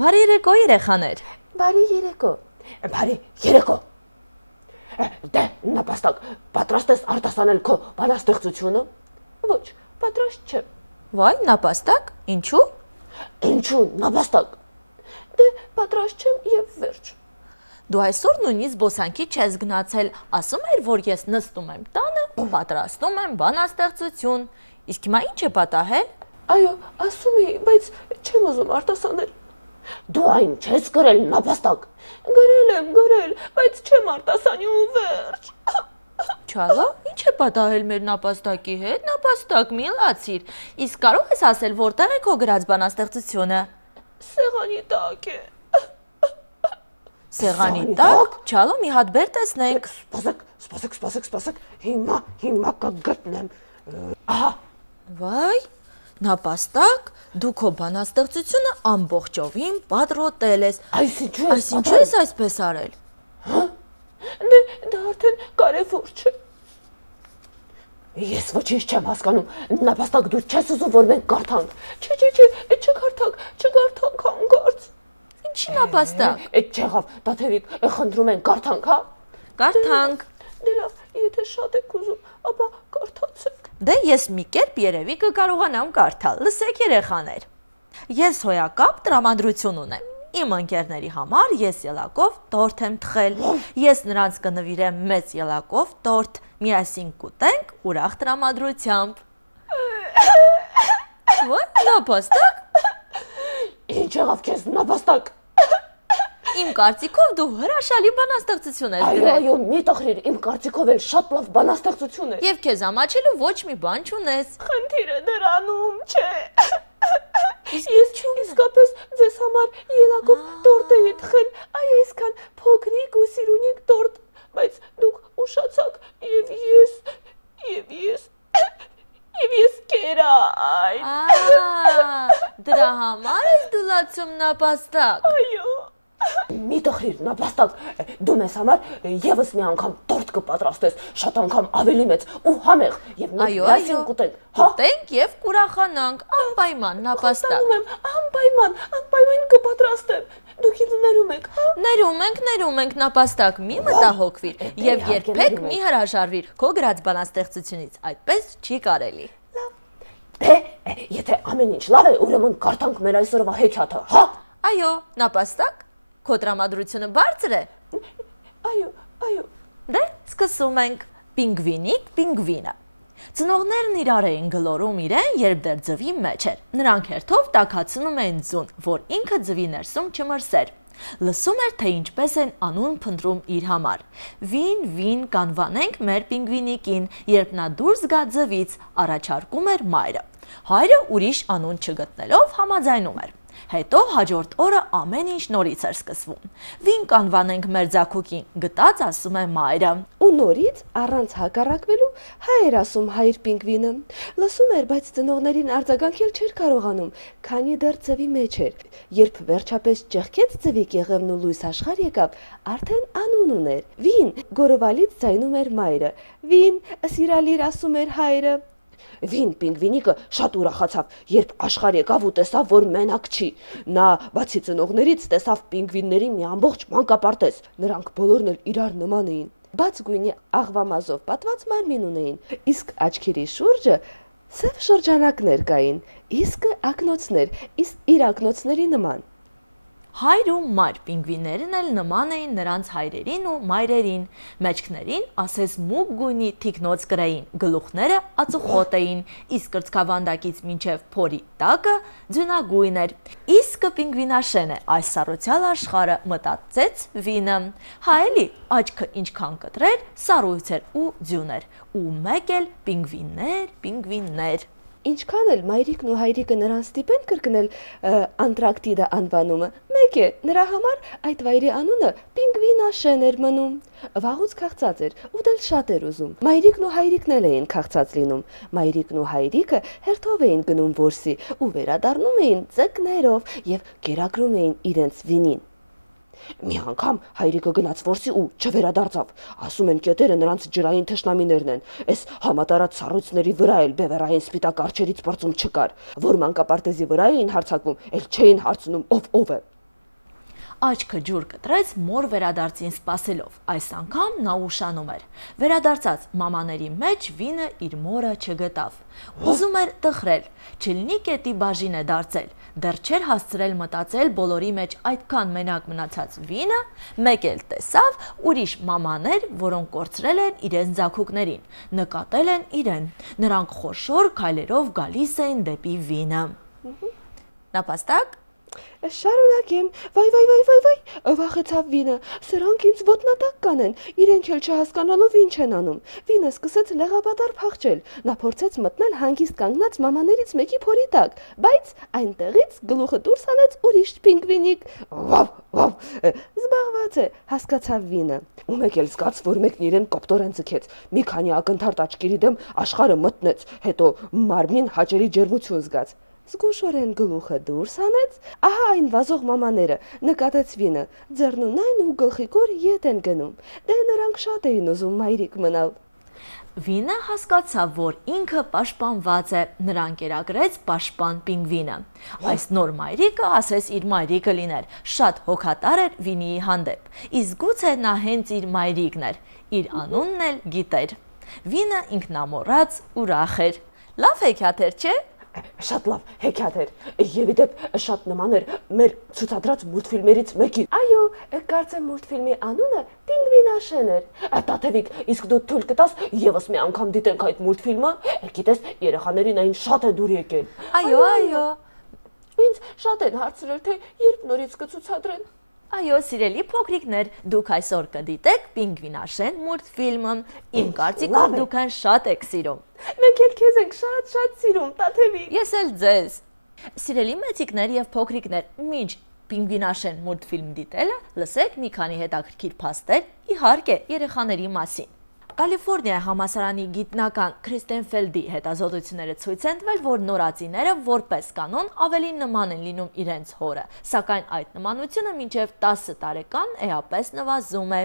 Բարի երեկո երեխաներ։ Բարի երեկո։ Բարի երեկո։ Դե նապաստակ, պատրաստ ես արտասանել քո բանաստեղծությունը։ Ոչ, պատրաստ չեմ։ Վայ, նապաստակ, ինչու։ Ինչու նապաստակ։ Դե պատրաստ չեմ եւ վերջ։ Դու այսօր նույնիսկ զբոսանքի չես գնացել, ասում էր, որ ես նստում եմ տանը, պատրաստում եմ բանաստեղծություն։ Իսկ հիմա ինչ է պատահել։ Այո, ասում էի, բայց չեմ ուզում արտասանել։ Դու այն չես գրել նապաստակ։ Գրել եմ, բայց չեմ արտասանի ու վերջ։ Չալո, ինչ է պատահել մեր նապաստակի հետ, նապաստակ մի լացիր։ Իսկ կարող ես ասել, որտեղ է քո գրած բանաստեղծությունը։ Սեղանի տակ է։ Սեղանի տակ, Չալո, մի հատ բեր տեսնենք։ Սպասեք, հիմա կգտնեմ։ Ահա։ Վայ, նապաստակ, դու քո բանաստեղծությունը ամբողջովին պատրոտել ես։ Այսինչու ես այսպես արել։ Դե դա արդեն կարևոր չէ։ Ես ոչինչ չեմ հասկանում, նապաստակ դու չես ուզում, որ մենք կարդանք։ Չէ, չկարդանք հանկարծ։ Ինչի նապաստակ։ Չեղավ, Տաթևիկ, խնդրում ենք կարդանք, հա։ Կարդանք։ Դե լավ, եթե շատ եք ուզում, ապա կարդացեք։ Դե ես մի կերպ երևի կկարողանամ կարդալ, լսեք երեխաներ։ Ես հոյակապ տրամադրություն ունեմ։ Իմ ընկերների համար ես ելակով տորթ եմ թխել։ Ես նրանց կնվիրեմ մեծ ելակով տորթ, միասին կուտենք ուրախ տրամադրությամբ։ Ոայ, նապաստակ։ Ինչ եղավ քեզ նապաստակ։ Իմ կարծիքով դու հրաշալի բանաստեղծություն ես գրել։ Այո, մի տխրիր, իմ կարծիքով էլ շատ լավ բանաստեղծություն է։ Եվ քեզ ամաչելու ոչ մի բան չունես։ Խնդիրը դրանում չէ։ Ես իսկապես ձեզ համար ելակով տորտ էի թխել, այսքան փոքրիկ ու սիրունիկ տորտ, բայց դուք ուշացաք եւ ես կերա այն։ Դրա համար ես դու լացում նապաստակ։ Այո։ Մի տխրիր, նապաստակ, դու մեզ համար եւս մի անգամ տորտ կպատրաստես, շատ անգամ ավելի մեծ ու համեղ, եւ մենք միասին կուտենք։ Կուտենք եւ կուրախանանք, անպայման նապաստակ։ Անպայման կպատրաստեմ։ Դուք ինձ ներում եք, հա։ Ներում ենք նապաստակ, մի մտահոգվիր եւ երբեք մի հրաժարվիր քո գրած բանաստեղծությունից, այդպես չի կարելի։ Դե, եթե ամեն ինչ լավ է, ուրեմն կարդանք մեր այսօրվա հեքիաթը, հա։ Այո, նապաստակ, քո տրամադրությունը բարձր է։ Այո։ Դե, սկսում ենք։ Պինգվինիկ պինգվինը։ Ծնողներն իրար էին գլորում իրեն, երբ դեռ ձվի մեջ էր։ Նրանք հերթով տաքացնում էին ձուն, որ ինքը ձվի ներսում չմրսեր։ Լսում էր, թե ինչպես են անուն փնտրում իր համար։ Վին կանվանենք մեր պինգվինիկին, երբ նա դուրս գա ձվից, առաջարկում էր մայրը։ Հայրը ուրիշ անուն չգտնելով համաձայնում էր։ Հետո հաջորդ օրը ամեն ինչ նորից էր սկսվում։ Վին կանվանենք մեր ձագուկին, գտած ասում է մայրը։ Ու նորից առանց հակառակվելու հայ էր ասում հայր պինգվինը։ Լսում էր, բայց ծնողներին արձագանքել չէր կարողանում, քանի դեռ ձվի մեջ էր։ Երբ վերջապես ճեղքեց ձվի կեղևն ու լույս աշխարհ եկավ, արդեն անուն ուներ։ Վին գորովալից ձայնում էր մայրը։ Վին, սիրալիր ասում էր հայրը։ Վին պինգվինիկը շատ ուրախացավ, երբ աշխարհ եկավ ու տեսավ, որ մենակ չի։ Նա բացի ծնողներից տեսավ պինգվինների մի ամբողջ մանկապարտեզ։ Նրանք բոլորն էլ իրար նման էին։ Բաց գույնի աղվամազով պատված մարմին ունեին, իսկ աչքերի շուրջը սև շրջանակներ կային, իսկ ակնոցներ, իսկ իր ակնոցների նման։ Հայր ու մայր պինգվիններն էլ նման էին նրանց հայրերին ու մայրերին, մեջքներին ասես մուգ գույնի թիկնոց կրեին, գլուխները ածուխոտ էին, իսկ կրծքավանդակից մինչև փորի տակը ձյունագույն էր։ Իսկը պինգվինաշեն է, այս սառույցյալ աշխարհը, մտածեց Վինը։ Հայելի աչքը ինչքան կտրեր, սառույց էր ու ձյուն էր, ու մեկ էլ պինգվիններ։ Ինչքան էլ մայրիկն ու հայրիկը նրան ստիպեն կրկնել Անտարկտիդա անվանումը, մեկ է, նրա համար այդ վայրի անունը պինգվինաշեն էր մնում։ Վաղուց քաղցած էր ու դել շատ էր ուզում։ Մայրիկն ու հայրիկն էլ էին քաղցած լինում։ Մայրիկն ու հայրիկը հերթով էին գնում որսի ու վերադառնում էին ձկներով եւ կերակրում էին իրենց Վինին։ Մի անգամ հայրիկը գնաց որսի ու չվերադարձավ։ Ասում են կետերը նրանց ջրային թշնամիներն են։ Այս համատարած սառույցների վրա էլ բևեռային սպիտակ արջերից պրծում չկար։ Որ մանկապարտեզի վրա էին հարձակվում, էլ չէին հարցնում ով է։ Աչքը ջուր կտրեց մոր վերադարձին սպասելով, այս անգամ նա ուշանում էր, վերադարձած մամաների մեջ վինը իր մորը չգտավ, ուզում էր տխրել, չլինի կետի բաժին է դարձել, դեռ չէր հասցրել մտածել բոլորի մեջ այդքան մենակ մնացած վինը, մեկ էլ տեսավ ուրիշ մամաներ, որոնք կորցրել են իրենց ձագուկներին, նկատել են իրեն, նրանք խոշոր քայլերով գալիս էին դեպի վինը։ Նապաստակ։ Շարունակեմ, վայ, վախեցավ վինը, սրանք ինձ ոտնատակ կանեն, իրենք էլ չհասկանալով ինչ են անում, վինը սկսեց լեղաբադար փախչել, նա փորձեց մտնել հանգիստ կանգնած մամաներից մեկի փորի տակ, բայց այնտեղից գլուխը դուրս հանեց ուրիշ պինգվինիկ, վավ, զբաղված է, հասկացավ վինը, ու մեկ էլ զգաց, որ մեկն իրեն կոպտորեն ձգեց, մի քանի ակնթարթ աչքերի դեմ աշխարհը մտնեց, հետո մարմնին հաճելի ջերմություն զգաց, զգուշորեն գլուխը դուրս հանեց, ահա այն վազող մամաները, նկատեց վինը, ձեռնունայն ու գլխիկոր ետ են գնում, դե նրանք շատ էին ուզում մայրիկ մնալ։ Վինը հասկացավ, որ ինքը պաշտպանված է, նրան կերակրեց պաշտպան պինգվինը։ Այս նոր մայրիկը ասես իր մայրիկը լիներ, շատ հոգատար էր վինիի հանդեպ, իսկ գուցե նա հենց իր մայրիկն էր, իր անունն էլ գիտեր։ Վինը ինքնամոռաց ուրախ էր։ Լավ հեքիաթ էր, չէ՞։ Շատ լավ հեքիաթ էր, եւ իդեպ շատ նման էր մեր ցուցադրած մուլտֆիլմերից մեկի։ Այո, կարծեմ մուլտֆիլմի անունը Պինգվինաշեն էր։ Տաթևիկ, իսկ դու թույլ կտաս եւս մի անգամ դիտենք այդ մուլտֆիլմը։ Գիտես, երեխաներին այն շատ է դուր եկել։ Այո։ Ինձ շատ են հարցրել, թե երբ նորից կցուցադրեն։ Այո, սիրելի փոքրիկներ, դուք այսօր կդիտեք Պինգվինաշեն մուլտֆիլմը։ Իմ կարծիքով դուք այն շատ եք սիրում։ Մենք էլ քեզ ենք շատ սիրում, Տաթևիկ։ Ես էլ ձեզ։ Սիրելի մեծիկներ եւ փոքրիկներ, մինչ Պինգվինաշեն մուլտֆիլմ դիտելը, լսեք մի քանի հետաքրքիր փաստեր, իհարկե, երեխաների մասին։ Կալիֆոռնիայի համալսարանի գիտնական Քրիստեն Ֆելդի հետազոտությունները ցույց են տվել, որ նորածիները որպես կանոն ավելի նման են լինում իրենց հորը, սակայն այդ նմանությունը մինչև 10 տարեկան էապես նվազում է։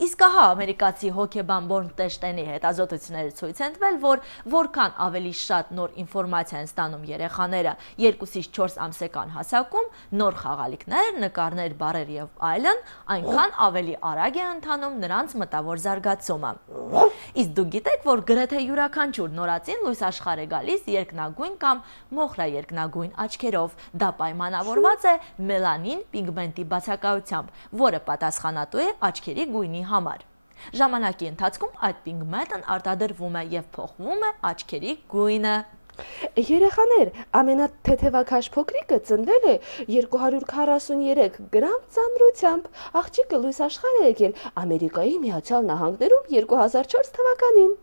Իսկ ահա ամերիկացի հոկեբան Բորնշտեյնի հետազոտությունները ցույց են տվել, որ որքան ավելի շատ նոր ինֆորմացիա են ստանում երեխաները 2-ից 4 ամսեկան հասակում, նոր խաղալիքներ, նկարներ, բառեր եւ այլն, այնքան ավելի արագ է ընթանում նրանց մտավոր զարգացումը։ Իսկ դուք գիտեք, որ գրեթե յուրաքանչյուր նորածին լույս աշխարհ է գալիս երկնագույն կամ մոխրաերկնագույն աչքերով։ Դա պայմանավորված է մելանին պիգմենտի բացակայությամբ, որը պատասխանատու է աչքերի գույնի համար։ Ժամանակի ընթացքում այդ պիգմենտն արտադրվում է եւ փոխվում է աչքերի գույնը։ Երեխաներ, ամենաթեթևակաշ փոքրիկը ծնվել է 243 գրամ ծանրությամբ, աղջիկը լույս աշխարհ է եկել Ամերիկայի Միացյալ Նահանգներում 2004 թվականին։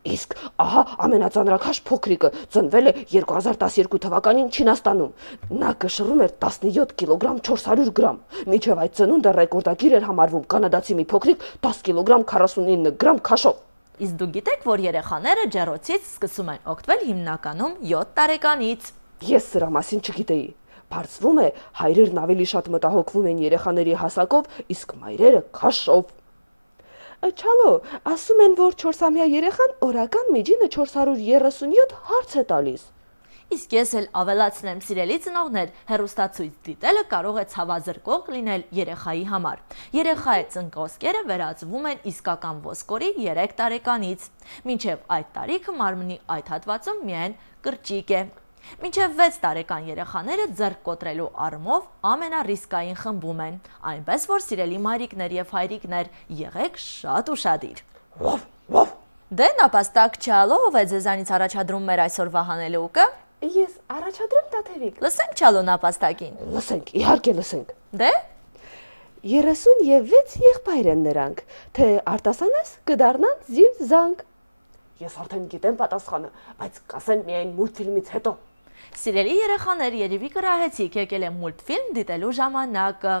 Իսկ ահա ամենածանրակաշ փոքրիկը ծնվել է 2012 թվականին Չինաստանում։ Նա կշռում էր 17 կիլոգրամ 400 գրամ։ Մինչև այդ ծնունդը ռեկորդագիր էր համարվում կանադացի մի փոքրիկ 10 կիլոգրամ 49 գրամ քաշով։ Իսկ դուք գիտեք, որ երեխաները ջեռոցից սկսում են օգտվել հիմնականում 7 տարեկանից։ Ես սրա մասին չգիտեի։ Բարձվում է, հայրերն ավելի շատ մտահոգվում են երեխաների հասակով, իսկ մայրերը քաշով։ Չալո, ասում են, որ 4-ամյա երեխան օրական միջինը 437 հարց է տալիս։ Իսկ ես էլ ավելացնեմ, սիրելի ծնողներ, հեռուստացույց դիտելը կարող է ցավազրկող լինել երեխայի համար։ Երեխայի ծնկոսկերը վերածվում են իսկական ոսկորի 3 տարեկանից։ Մինչև այդ տարիքը մարմնի այդ հատվածում միայն կրճիկ է։ Մինչև 6 տարեկան երեխաները ձեռք կոտրելու առումով ամենառիսկային խմբում են, այնպես որ սիրելի մայրիկներ եւ հայրիկներ, եղեք շատ ուշադիր։ Դե նապաստակ Չալո, ով է ձեզանից առաջադրում մեր այսօրվա հանելուկը։ Ես առաջադրեմ Տաթևիկ։ Լսենք Չալո նապաստակին։ Լսենք, իհարկե լսենք։ Դե 36 եղբայր են նրանք, թե արտասանես կդառնան զիվ զանգ։ Ես արդեն գիտեմ պատասխանը, բայց կասեմ միայն մուլտֆիլմից հետո։ Սիրելի երեխաներ, երևի կրահեցիք, եկել է մուլտֆիլմ դիտելու ժամանակը։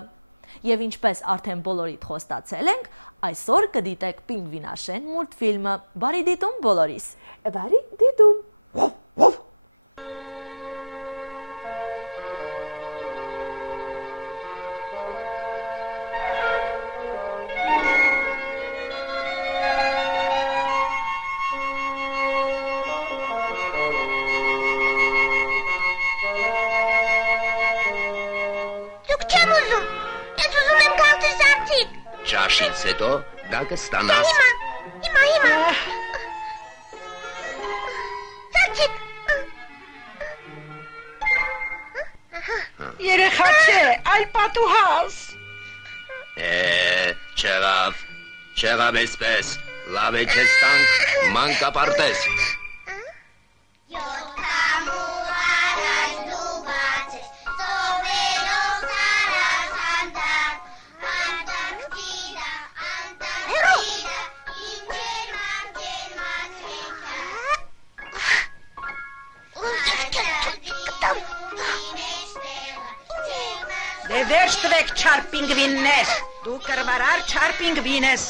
Եվ ինչպես արդեն բոլորիդ խոստացել ենք, այսօր կդիտեք Պինգվինաշեն մուլտֆիլմը։ Բարի դիտում բոլորիս։ Բարի դիտում։ Աշինց հետո դա կստանաս։ Հիմա։ Ծաչիկ։ Երեխա չէ, այլ պատուհաս։ Չեղավ էսպես, լավ է չես տանք, մանկապարտես։ Դե վերջ տվեք չար պինգվիններ, դու կրվարար չար պինգվին ես,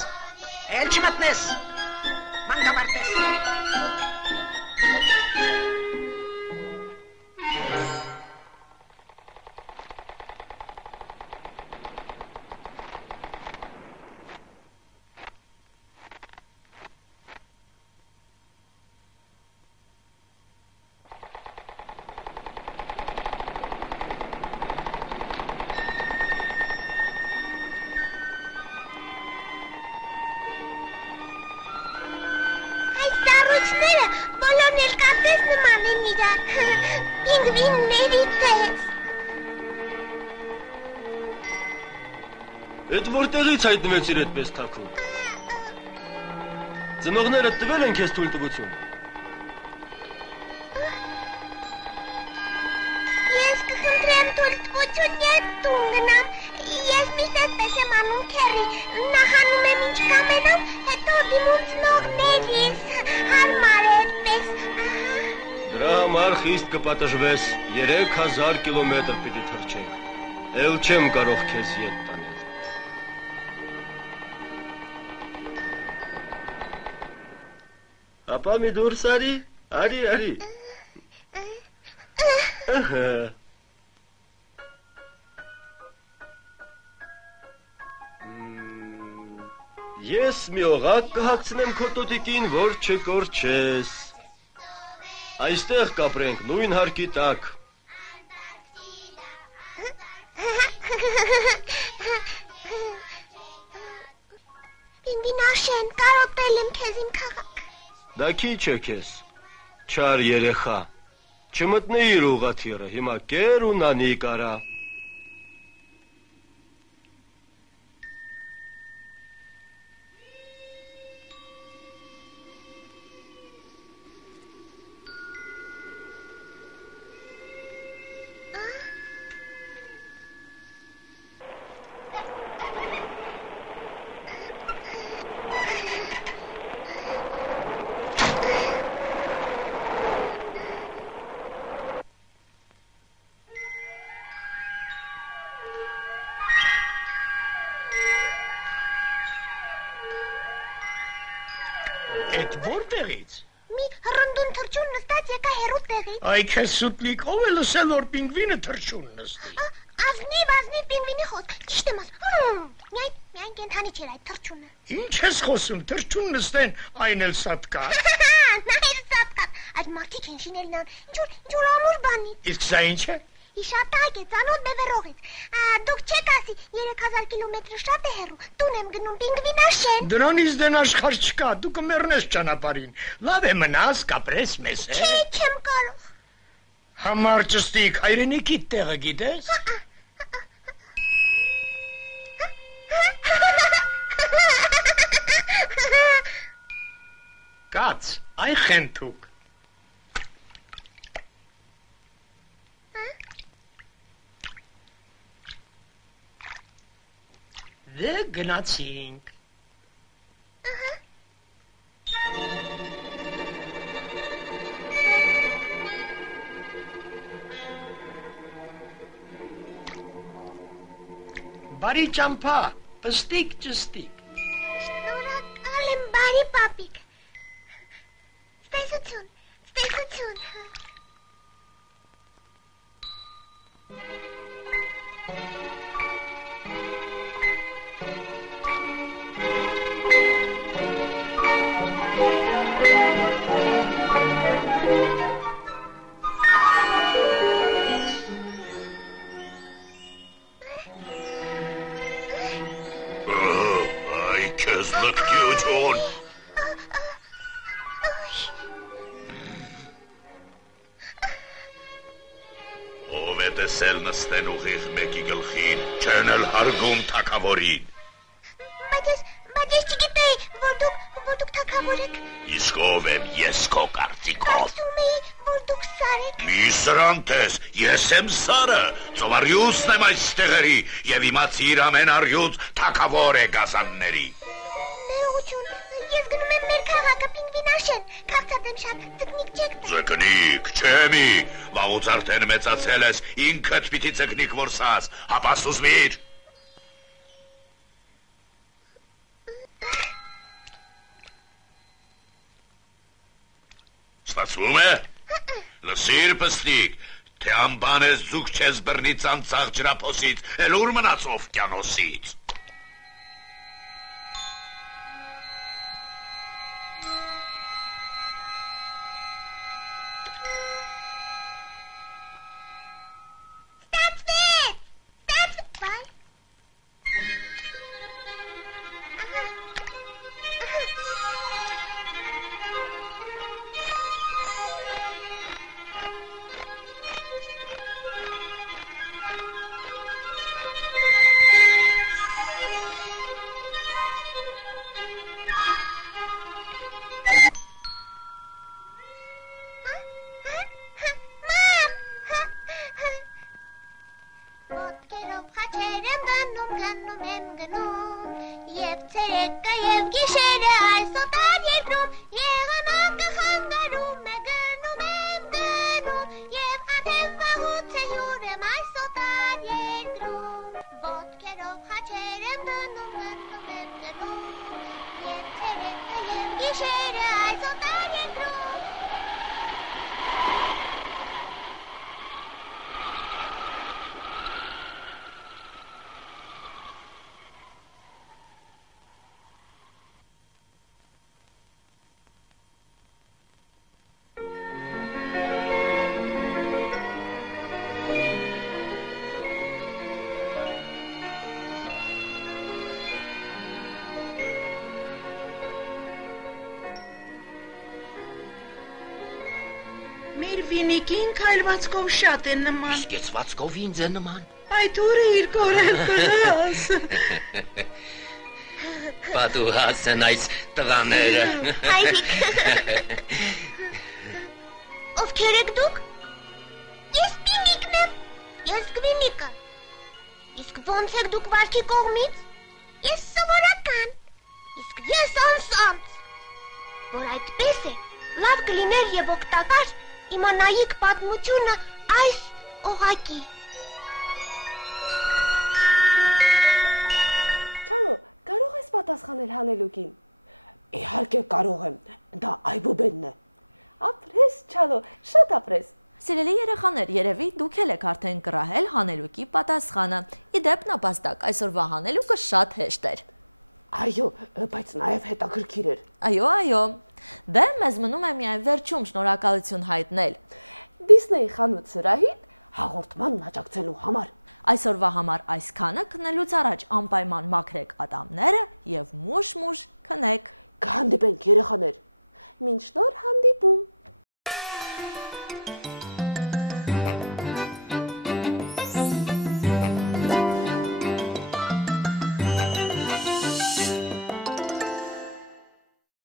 էլ չմտնես, մանկապարտես։ Բոլորն էլ կատես նման են իրար, պինգվիններից ես։ Էդ որտեղից հայտնվեցիր այդպես թաքուն։ Ծնողներդ տվել են քեզ թույլտվություն։ Ես կխնդրեմ թույլտվություն, ես տուն գնամ։ Ես միշտ այդպես եմ անում քեռի, նահանում եմ ինչ կամենամ, հետո դիմում ծնողներիս, հարմար է այդպես։ Դրա համար խիստ կպատժվես, 3000 կիլոմետր պիտի թռչենք, էլ չեմ կարող քեզ ետ տանել։ Ապա մի դուրս արի, արի։ Ես մի օղակ կհագցնեմ քո տոտիկին, որ չկորչես։ Այստեղ կապրենք նույն հարկի տակ։ Պինգվին Աշեն, կարոտել եմ քեզ իմ քաղաք։ Դա քիչ է քեզ, չար երեխա, չմտնեիր ուղղաթիռը, հիմա կեր ու նանի կարա։ Էդ որտեղից։ Մի հռնդուն թռչուն նստած եկա հեռու տեղից։ Այ քեզ սուտլիկ, ով է լսել, որ պինգվինը թռչուն նստի։ Ազնիվ պինգվինի խոսք, ճիշտ եմ ասում։ Միայն կենդանի չէր այդ թռչունը։ Ինչ ես խոսում, թռչուն նստեն, այն էլ սատկա։ Նա էլ սատկա։ Այդ մարդիկ են շինել նրան, ինչ-որ ամուր բանի։ Իսկ սա ինչ է։ Իշատակ է, ծանոթ բևեռողից։ Դուք չեք ասի, 3000 կիլոմետրը շատ է հեռու, տուն եմ գնում պինգվին Աշեն։ Դրանից դեն աշխարհ չկա, դու կմեռնես ճանապարհին։ Լավ է մնաս, կապրես մեզ հետ։ Չէ, չեմ կարող։ Համար ճստիկ, հայրենիքիդ տեղը գիտես։ Կաց, այ խենթուկ։ Դե գնացինք։ Բարի ճամփա, պստիկ ճստիկ։ Շնորհակալ եմ, բարի պապիկ։ Ստեսություն։ Ես լկտիություն։ Ով է տեսել նստեն ուղիղ մեկի գլխին, չեն էլ հարգում թագավորին։ Բայց ես չգիտեի, որ դուք թագավոր եք։ Իսկ ով եմ ես քո կարծիքով։ Կարծում էի, որ դուք սար եք։ Մի սրանտես, ես եմ Սարը, ծովարյուսն եմ այս տեղերի և իմացիր ամեն առյուծ թագավոր է գազանների։ Ներողություն, ես գնում եմ մեր քաղաքը Պինգվինաշեն, քաղցած եմ շատ, ձկնիկ չեք տա։ Ձկնիկ, չեմի, վաղուց արդեն մեծացել ես, ինքդ պիտի ձկնիկ որսաս, հապա սուզմիր։ Ստացվում է։ Լսիր պստիկ, թե ամբան ես ձուկ չես բրնի ծանծաղ ջրափոսից, էլ ուր մնաց օվկիանոսից։ Մեր վինիկին քայլվածքով շատ է նման։ Իսկ եծվածքով ինձ է նման։ Այդ ուր է իր կորել կրաս։ Պատուհաս են այս տղաները։ Հայրիկ։ Ովքեր եք դուք։ Ես Պինգիկն եմ։ Ես Գվինիկը։ Իսկ ոնց եք դուք վարքի կողմից։ Ես սովորական։ Իսկ ես անսանց։ Որ այդպես է, լավ կլիներ եւ օգտակար իմանայիք պատմությունը այս օղակի։ Չալո, կարող ես պատասխանել հանելուկին։ Իհարկե կարող եմ, դա այբուբենն է։ Ապրես, Չալո, շատ ապրես։ Սիրելի երեխաներ, երևի դուք էլ եք արդեն կռահել հանելուկի պատասխանը։ Իդեպ նապաստակ, այսօրվա հանելուկը շատ հեշտ էր։ Այո, բայց նաև հետաքրքիր էր։ Այո։ Դե մեզ մնում է միայն վերջում շնորհակալություն հայտնել Դիսնեյի խանութ սրահին հաղորդման աջակցելու համար։ Այսօրվա համար այսքանը, քնելուց առաջ անպայման մաքրեք ատամները եւ մուշ քնեք։ Կհանդիպենք երեխաներ։ Մինչ նոր հանդիպում։